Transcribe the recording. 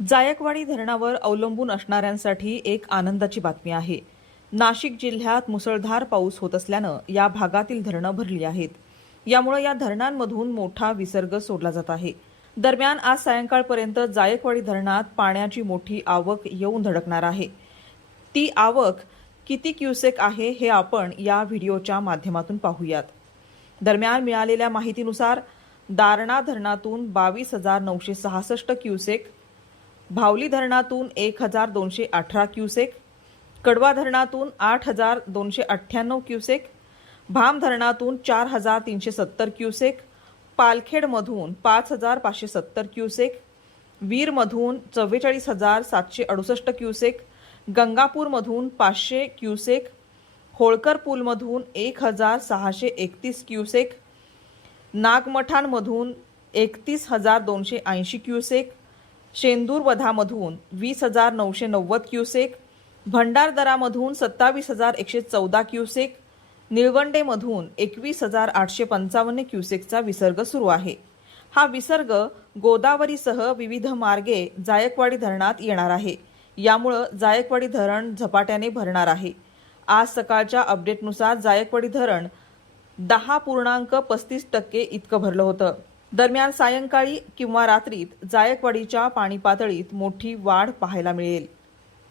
जायकवाडी धरणावर अवलंबून असणाऱ्यांसाठी एक आनंदाची बातमी आहे. नाशिक जिल्ह्यात मुसळधार पाऊस होत असल्यानं या भागातील धरणं भरली आहेत. यामुळे या धरणांमधून मोठा विसर्ग सोडला जात आहे. दरम्यान आज सायंकाळपर्यंत जायकवाडी धरणात पाण्याची मोठी आवक येऊन धडकणार आहे. ती आवक किती क्युसेक आहे हे आपण या व्हिडिओच्या माध्यमातून पाहूयात. दरम्यान मिळालेल्या माहितीनुसार दारणा धरणातून बावीस हजार नऊशे सहासष्ट क्युसेक भावली धरणातून एक हजार दोनशे अठरा क्युसेक कडवा धरणातून आठ हजार दोनशे अठ्ठ्याण्णव क्युसेक भाम धरणातून चार हजार तीनशे सत्तर क्युसेक पालखेडमधून पाच हजार पाचशे सत्तर क्युसेक वीरमधून चव्वेचाळीस हजार सातशे अडुसष्ट क्युसेक गंगापूरमधून पाचशे क्युसेक होळकर पूलमधून एक हजार सहाशे एकतीस क्युसेक नागमठांमधून एकतीस हजार दोनशे ऐंशी क्युसेक शेंदूर वधामधून वीस हजार नऊशे नव्वद क्युसेक भंडारदरामधून सत्तावीस हजार एकशे चौदा क्युसेक निळवंडेमधून एकवीस हजार आठशे पंचावन्न क्युसेकचा विसर्ग सुरू आहे. हा विसर्ग गोदावरीसह विविध मार्गे जायकवाडी धरणात येणार आहे. यामुळं जायकवाडी धरण झपाट्याने भरणार आहे. आज सकाळच्या अपडेटनुसार जायकवाडी धरण दहा पूर्णांक पस्तीस टक्के इतकं भरलं होतं. दरम्यान सायंकाळी किंवा रात्रीत जायकवाडीच्या पाणी पातळीत मोठी वाढ पाहायला मिळेल.